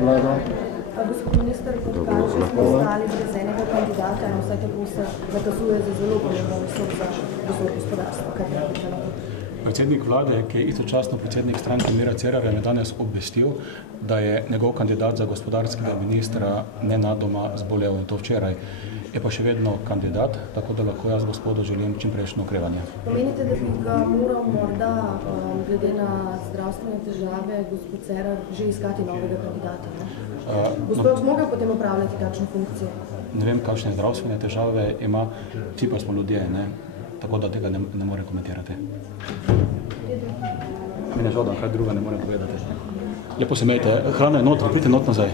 Vlada. Gospod minister, kot kaže, smo ostali brez enega kandidata in vse tako se zakazuje za zelo pomembno visok za visok gospodarstvo. Kaj je pričano? Predsednik vlade, ki je istočasno predsednik stranke Mira Cerarja, je danes obvestil, da je njegov kandidat za gospodarskega ministra nenadoma zbolel, in to včeraj. Je pa še vedno kandidat, tako da lahko jaz gospodu želim čimprejšnje okrevanje. Pomenite, da bi ga moral morda, glede na zdravstvene težave, gospod Cerar že iskati novega kandidata? Gospod zmogel potem upravljati takšne funkcije? Ne vem, kakšne zdravstvene težave ima, vsi pa smo ljudje, ne? Tako da tega ne more komentirati. Mene žal, da kaj druga ne more povedati. Lepo se imejte, hrana je notri, pridite not nazaj.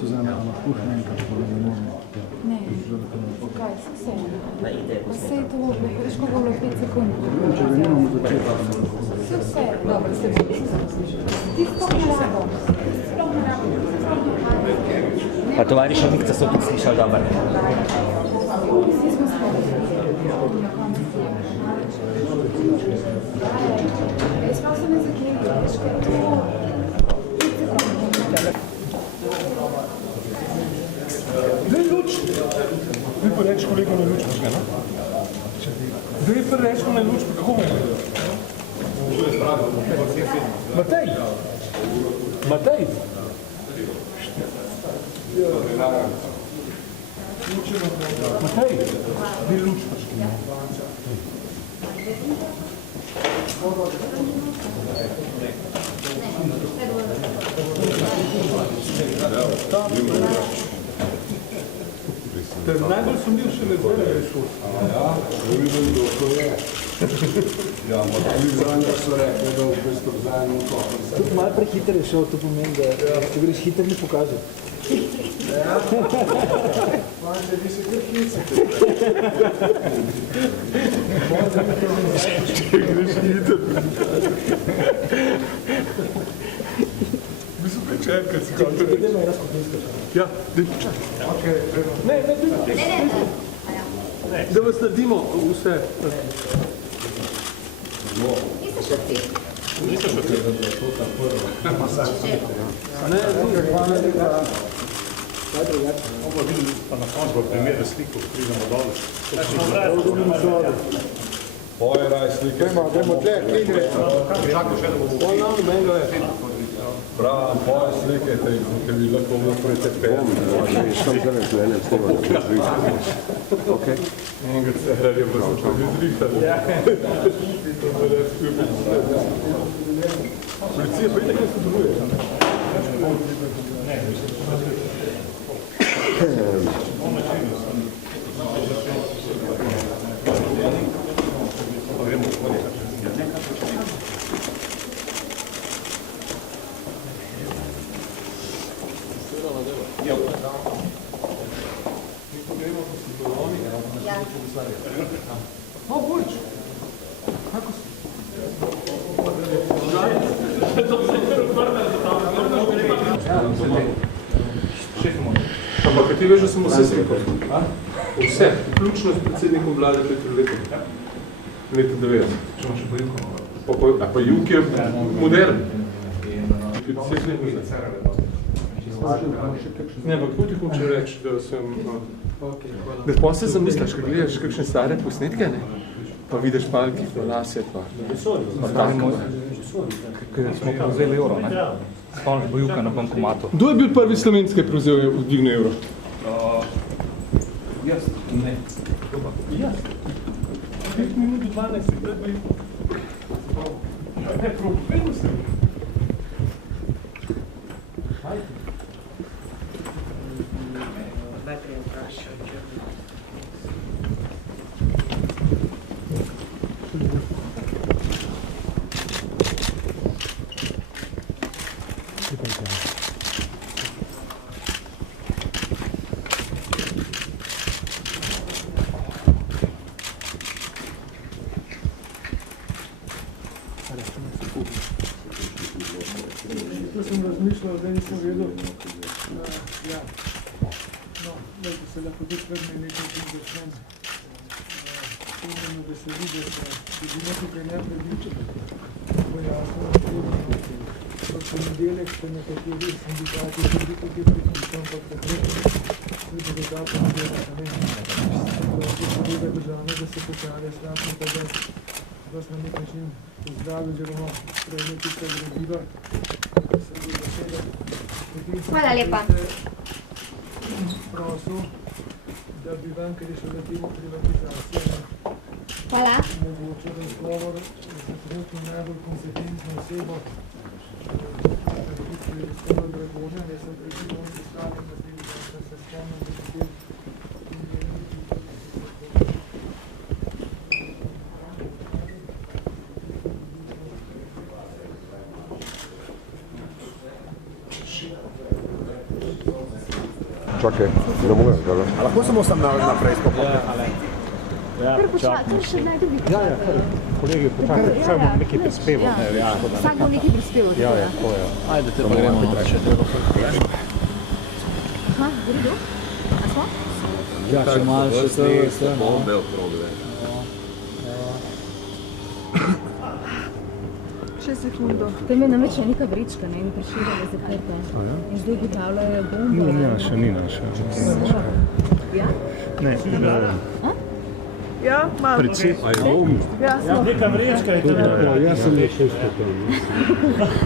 Suzana, lahko še enkrat povedamo. Ne, kaj, vse. Vse je to, veš, koliko je bilo 5 sekund. Če ga nimamo začeti. Vse, dobro, ste bili. Ti sploh ne rabo. Pa tovariša Mikca so tudi slišali dobar. Vsi smo sploh. Sploh se ne zakljeli, veš, kaj to... Daj luč. Daj pa reči koliko na luč možga, no? Daj pa reči na luč, pa kako me? Matej! Matej! Matej! Daj luč možga, no? Ter najbolj sem bil še zdaj rešil. Ja, vidim, da to je. Ja, ampak tudi zanje so rekli, da v bistvu vzajemo to. Tudi malo prehiter je šel, to pomeni, da če greš hiter, ne pokaže. Ja, manjte, vi se kar hicate. Če greš hiter. Mislim, pečetkaj si kot... Idemo je razkopinska. Ja, daj počakaj. Ne, da vas naredimo vse. Niste še ti. Ne, Pa na koncu bo primere sliko, pridemo dole. Poje raj slike. Dajmo tle, knjigre. Prav, poje slike, te bi lahko vrprete pevni. Tam zdaj zelenem snimanjem. enega serarja pa so tudi zrihtali. Policija pa itak ne sodeluje. Ampak ti veš, da sem vse slikal? Vse, vključno s predsednikom vlade Petr Lekom. Leta 90. Pa Juk je modern. Ne, ampak kako ti hoče reči, da sem... Da pa se zamisliš, ko gledaš kakšne stare posnetke, ne? Pa vidiš palki, pa lasje, pa tako. Smo prevzeli evro, ne? Spomniš Bojuka na bankomatu. Kdo je bil prvi Slovenc, ki je prevzel dvigne evro? Jaz, ne. Jaz. 5 minut do 12, da bi... Ne, problem sem. Najprej vprašal, če... To sem razmišljal, zdaj nisem vedel. Ja. No, da se lahko tudi vrne nekaj, čim začnem. Pomembno veseli, da se bi nekaj ne prebičeno. Bo jasno, ponedeljek ste nekateri sindikati tudi tukaj pripričam, pa takrat tudi dodatno delati, ne vem, kolega državnega sekretarja Slavka, da vas na nek način pozdravi, oziroma prejme tista gradiva. Hvala lepa. Prosil, da bi vam, ker je še na temo privatizacije, Hvala. mogoče razgovor za trenutno najbolj kompetentno osebo, tudi Stola Dragonja, ne sem predvidel, da stavim na tem, da se spomnim, da potem Čakaj, ne morem, dobro. A lahko samo sem naprej spokojno? Kar počakaj, še ne dobi. Kolegi, počakaj, vsaj bom nekaj prispeval. Vsak bo nekaj prispeval. To je. Ajde, te pa gremo. Aha, v redu? A smo? Ja, še malo, še se. Še sekundo. Tam je namreč neka vrečka, ne, in prišla je zaprta. In zdaj ugotavljajo bombo. Ni naša, ni naša. Ja? Ne, Ja, malo. Neka vrečka je tudi. Jaz sem še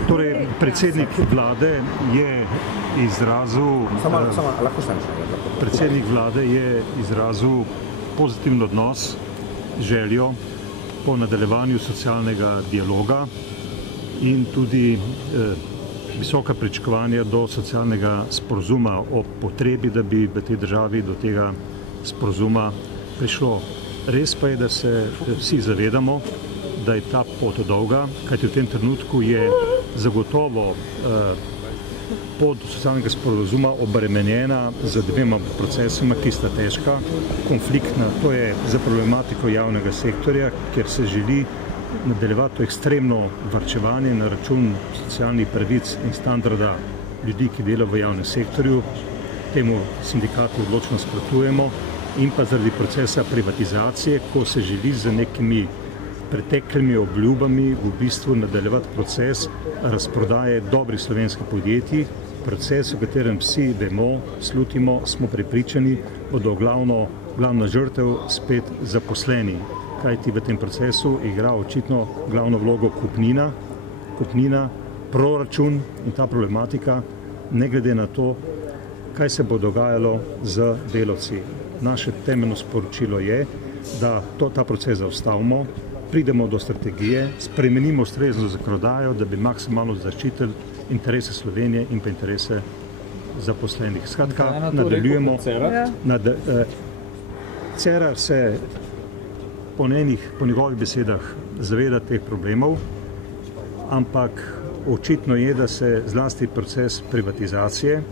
Torej, predsednik vlade je izrazil... Predsednik vlade je izrazil pozitiven odnos, željo po nadaljevanju socialnega dialoga in tudi visoka pričakovanja do socialnega sporazuma o potrebi, da bi v tej državi do tega sporazuma prišlo. Res pa je, da se vsi zavedamo, da je ta pot dolga, kajti v tem trenutku je zagotovo pot socialnega sporazuma obremenjena z dvema procesoma, ki sta težka, konfliktna. To je za problematiko javnega sektorja, kjer se želi nadaljevati to ekstremno varčevanje na račun socialnih pravic in standarda ljudi, ki delajo v javnem sektorju. Temu sindikatu odločno nasprotujemo. In pa zaradi procesa privatizacije, ko se želi z nekimi preteklimi obljubami v bistvu nadaljevati proces razprodaje dobrih slovenskih podjetij, proces, v katerem vsi vemo, slutimo, smo prepričani, bodo glavna žrtev spet zaposleni. Kajti v tem procesu igra očitno glavno vlogo kupnina, proračun in ta problematika, ne glede na to, kaj se bo dogajalo z delavci. Naše temeljno sporočilo je, da ta proces zaustavimo, pridemo do strategije, spremenimo ustrezno zakonodajo, da bi maksimalno zaščitili interese Slovenije in pa interese zaposlenih. Skratka, nadaljujemo. Cerar se po njegovih besedah zaveda teh problemov, ampak očitno je, da se zlasti proces privatizacije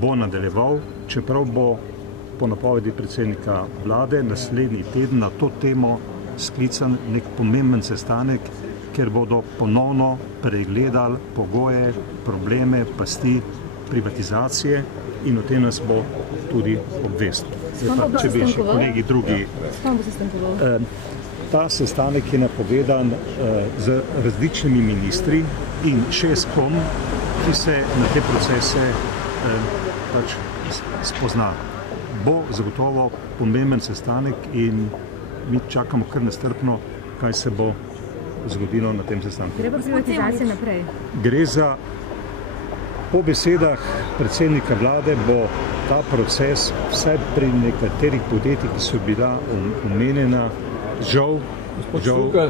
bo nadaljeval, čeprav bo po napovedi predsednika vlade naslednji teden na to temo sklican nek pomemben sestanek, kjer bodo ponovno pregledali pogoje, probleme, pasti privatizacije in o tem nas bo tudi obvestil. Če bi še kolegi drugi. Ta sestanek je napovedan z različnimi ministri in 6 kom, ki se na te procese spozna. Bo zagotovo pomemben sestanek in mi čakamo kar nestrpno, kaj se bo zgodilo na tem sestanku. Gre pa privatizacija naprej? Gre za, po besedah predsednika vlade, bo ta proces vsaj pri nekaterih podjetjih, ki so bila omenjena, žal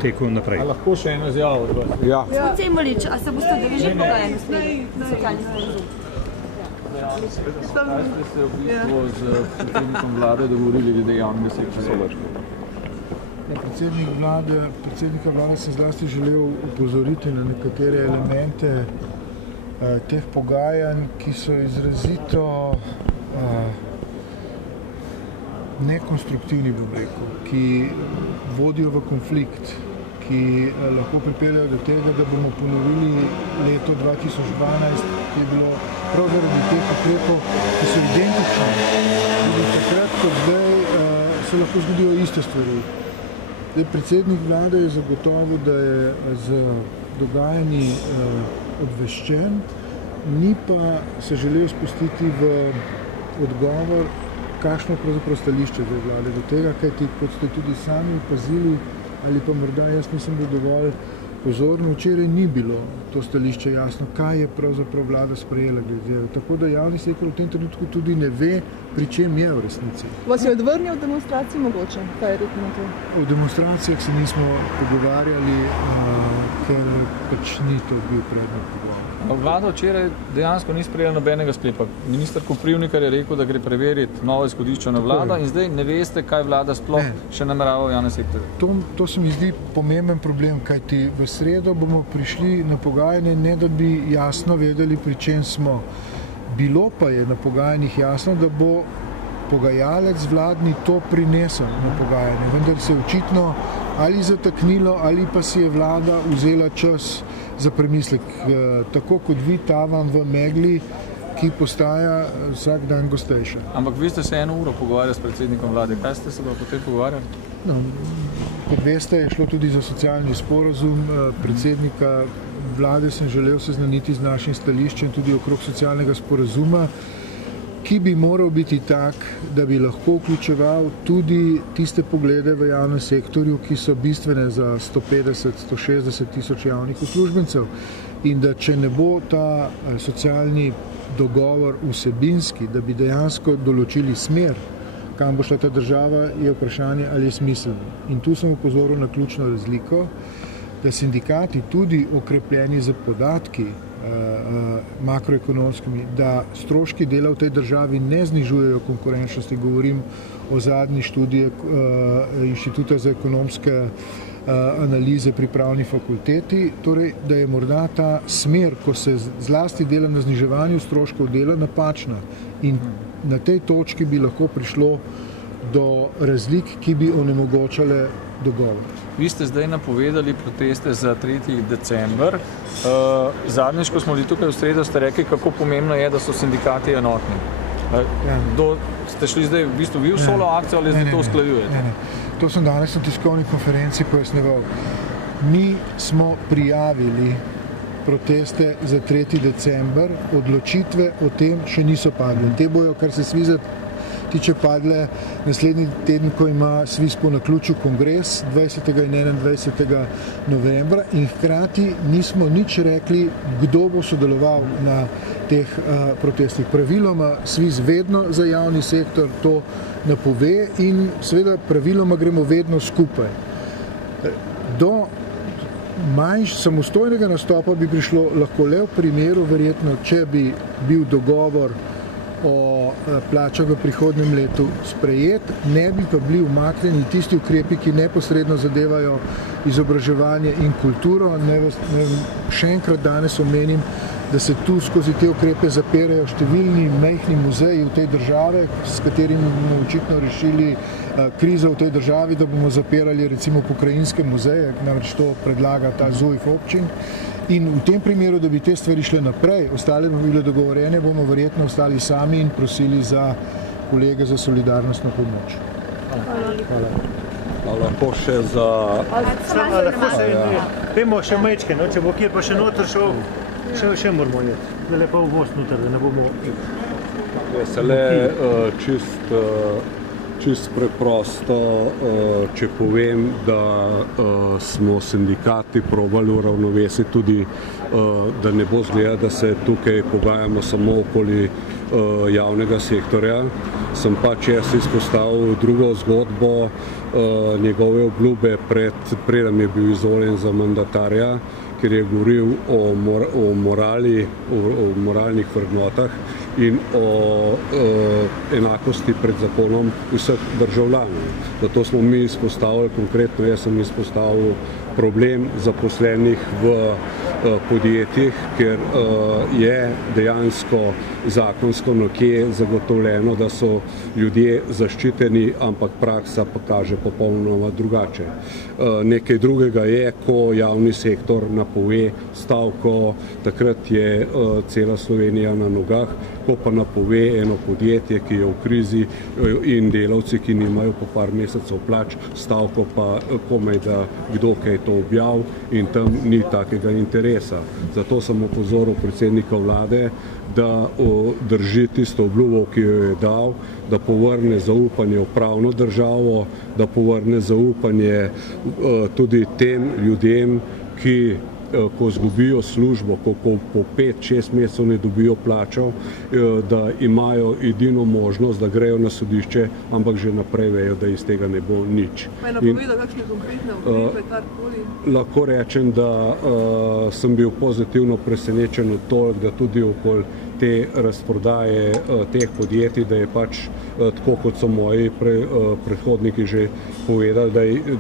tekel naprej. A lahko še eno izjavo od vas? Ja. Gospod Cemolič, a se boste udeležili pogajanja na socialni sporazum? Kaj ste se v bistvu z predsednikom vlade dogovorili glede javnega sektorja? Predsednika vlade sem zlasti želel upozoriti na nekatere elemente teh pogajanj, ki so izrazito nekonstruktivni, bom rekel, ki vodijo v konflikt, ki lahko pripeljajo do tega, da bomo ponovili leto 2012, ki je bilo prav zaradi teh ukrepov, ki so identični. Tudi takrat, kot zdaj, se lahko zgodijo iste stvari. Predsednik vlade je zagotovil, da je z dogajanji obveščen, ni pa se želel spustiti v odgovor, kakšno pravzaprav stališče zdaj vlade do tega, kajti kot ste tudi sami opazili, ali pa morda jaz nisem bil dovolj pozorno, včeraj ni bilo to stališče jasno, kaj je pravzaprav vlada sprejela glede. Tako da javni sektor v tem trenutku tudi ne ve, pri čem je v resnici. Vas je odvrnil v demonstraciji mogoče? Kaj je rekel na to? O demonstracijah se nismo pogovarjali, ker pač ni to bil predmet pogovora. Vlada včeraj dejansko ni sprejela nobenega sklepa. Minister Koprivnikar je rekel, da gre preveriti novo izhodišče na vlada in zdaj ne veste, kaj vlada sploh še namerava v javnem sektorju. To se mi zdi pomemben problem, kajti v sredo bomo prišli na pogajanje, ne da bi jasno vedeli, pri čem smo. Bilo pa je na pogajanjih jasno, da bo pogajalec vladni to prinesel na pogajanje, vendar se očitno ali zataknilo, ali pa si je vlada vzela čas za premislek, tako kot vi tavan v megli, ki postaja vsak dan gostejša. Ampak vi ste se 1 uro pogovarjali s predsednikom vlade. Kaj ste se pa potem pogovarjali? No, kot veste, je šlo tudi za socialni sporazum. Predsednika vlade sem želel seznaniti z našim stališčem tudi okrog socialnega sporazuma, ki bi moral biti tak, da bi lahko vključeval tudi tiste poglede v javnem sektorju, ki so bistvene za 150-160 tisoč javnih uslužbencev. In da če ne bo ta socialni dogovor vsebinski, da bi dejansko določili smer, kam bo šla ta država, je vprašanje, ali je smiselno. In tu sem upozoril na ključno razliko, da sindikati tudi okrepljeni z podatki makroekonomskimi, da stroški dela v tej državi ne znižujejo konkurenčnosti, govorim o zadnji študiji Inštituta za ekonomske analize pri pravni fakulteti, torej, da je morda ta smer, ko se zlasti dela na zniževanju stroškov dela, napačna. In na tej točki bi lahko prišlo do razlik, ki bi onemogočale dogovor. Vi ste zdaj napovedali proteste za 3. december. Zadnjič, ko smo bili tukaj v sredo, ste rekli, kako pomembno je, da so sindikati enotni. Ste šli zdaj v bistvu vi v solo akcijo ali zdaj to usklajujete? Ne. To sem danes na tiskovni konferenci pojasnjeval. Mi smo prijavili proteste za 3. december, odločitve o tem še niso padle. Te bojo, kar se SVIZ-a tiče, padle naslednji teden, ko ima SVIZ po naključju kongres 20. in 21. novembra in hkrati nismo nič rekli, kdo bo sodeloval na teh protestih. Praviloma SVIZ vedno za javni sektor to napove in seveda praviloma gremo vedno skupaj. Do samostojnega nastopa bi prišlo lahko le v primeru, verjetno, če bi bil dogovor o plačah v prihodnjem letu sprejet, ne bi pa bili umaknjeni tisti ukrepi, ki neposredno zadevajo izobraževanje in kulturo. Še enkrat danes omenim, da se tu skozi te ukrepe zapirajo številni majhni muzeji v tej državi, s katerimi bomo očitno rešili krizo v tej državi, da bomo zapirali recimo pokrajinske muzeje, namreč to predlaga ta ZUJF občin. In v tem primeru, da bi te stvari šle naprej, ostale bi bile dogovorjene, bomo verjetno ostali sami in prosili za kolege za solidarnostno pomoč. Hvala. Lahko še za... Vemo še majčke, če bo kje pa še noter šel, še moramo jeti. Da lepo uvoz noter, da ne bomo... Čist preprosto, če povem, da smo sindikati probali uravnovesiti tudi, da ne bo zgleda, da se tukaj pogajamo samo okoli javnega sektorja. Sem pač jaz izpostavil drugo zgodbo, njegove obljube preden je bil izvoljen za mandatarja, ker je govoril o morali, o moralnih vrednotah in o enakosti pred zakonom vseh državljanov. Zato smo mi izpostavili, konkretno jaz sem izpostavil problem zaposlenih v podjetjih, ker je dejansko zakonsko nekje zagotovljeno, da so ljudje zaščiteni, ampak praksa pa kaže popolnoma drugače. Nekaj drugega je, ko javni sektor napove stavko, takrat je cela Slovenija na nogah, ko pa napove eno podjetje, ki je v krizi in delavci, ki nimajo po par mesecev plač, stavko pa komaj da kdo kaj to objav in tam ni takega interesa. Zato sem opozoril predsednika vlade, da drži tisto obljubo, ki jo je dal, da povrne zaupanje v pravno državo, da povrne zaupanje tudi tem ljudem, ki ko izgubijo službo, ko po 5-6 mesecev ne dobijo plačo, da imajo edino možnost, da grejo na sodišče, ampak že naprej vejo, da iz tega ne bo nič. Pa je napovedal kakšne konkretne ukrepe, karkoli? Lahko rečem, da sem bil pozitivno presenečen od toliko, da tudi okoli te razprodaje teh podjetij, da je pač tako, kot so moji predhodniki že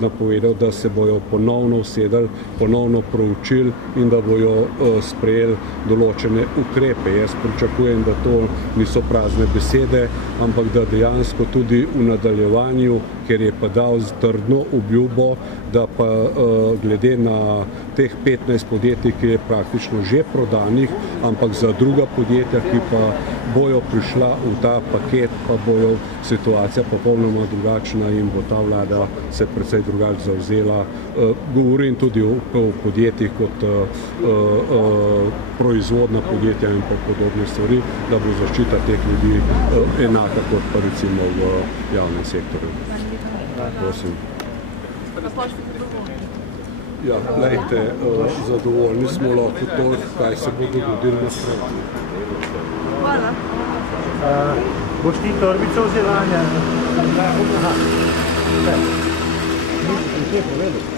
napovedali, da se bojo ponovno usedali, ponovno proučili in da bojo sprejeli določene ukrepe. Jaz pričakujem, da to niso prazne besede, ampak da dejansko tudi v nadaljevanju, ker je pa dal trdno obljubo, da pa glede na teh 15 podjetij, ki je praktično že prodanih, ampak za druga podjetja, ki pa bojo prišla v ta paket, pa bojo situacija popolnoma drugačna in bo ta vlada se precej drugače zavzela. Govorim tudi o podjetjih kot proizvodna podjetja in pa podobne stvari, da bo zaščita teh ljudi enaka kot pa recimo v javnem sektorju. Prosim. Ja, glejte, zadovoljni smo lahko toliko, kaj se bo dogodilo naprej. Hvala. Boš ti torbico vzela, Anja? Aha. Nisem ti povedal.